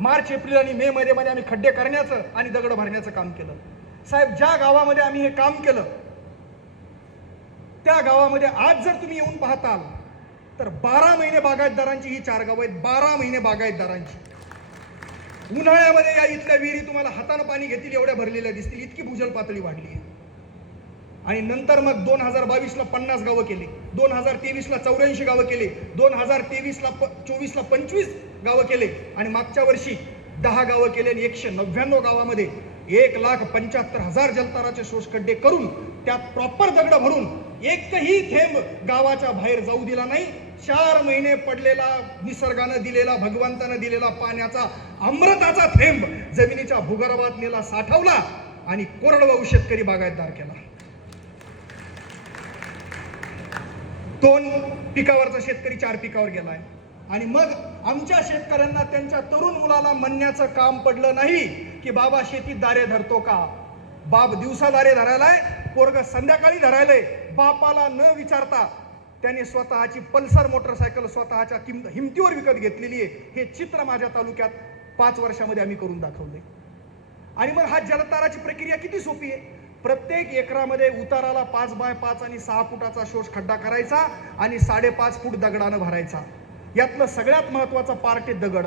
March April आणि मे मध्ये आम्ही खड्डे करण्याचं आणि दगड भरण्याचं काम केलं. साहेब, ज्या गावामध्ये आम्ही हे काम केलं त्या गावामध्ये आज जर तुम्ही येऊन पाहताल तर 12 महिने बागायतदारांची ही 4 गावं आहेत. 12 महिने बागायतदारांची. उन्हाळ्यामध्ये या इथल्या विहिरी तुम्हाला हातानं पाणी घेतील एवढ्या भरलेल्या दिसतील, इतकी भूजल पातळी वाढली आहे. आणि नंतर मग 2022ला 50 गावं केली, 2023ला 84 गावं केली, 2023ला 24ला 25 गावं केले आणि मागच्या वर्षी 10 गावं केले आणि 199 गावामध्ये 1,75,000 जलताराचे शोषखड्डे करून त्यात प्रॉपर दगड भरून एकही थेंब गावाच्या बाहेर जाऊ दिला नाही. 4 महिने पडलेला निसर्गानं दिलेला, भगवंतानं दिलेला पाण्याचा अमृताचा थेंब जमिनीच्या भूगर्भात नेला, साठवला आणि कोरडवाहू शेतकरी बागायतदार केला. 2 पिकावरचा शेतकरी 4 पिकावर गेलाय. आणि मग आमच्या शेतकऱ्यांना त्यांच्या तरुण मुलाला म्हणण्याचं काम पडलं नाही की बाबा शेतीत दारे धरतो का. बाप दिवसा दारे धरायलाय, पोरग संध्याकाळी धरायलंय. बापाला न विचारता त्याने स्वतःची पल्सर मोटरसायकल स्वतःच्या हिमतीवर विकत घेतलेली आहे. हे चित्र माझ्या तालुक्यात 5 वर्षामध्ये आम्ही करून दाखवले. आणि मग हा जलताराची प्रक्रिया किती सोपी आहे. प्रत्येक एकरामध्ये उताराला 5 बाय 5 आणि 6 फुटाचा शोष खड्डा करायचा आणि 5.5 फूट दगडानं भरायचा. यातलं सगळ्यात महत्वाचा पार्ट आहे दगड.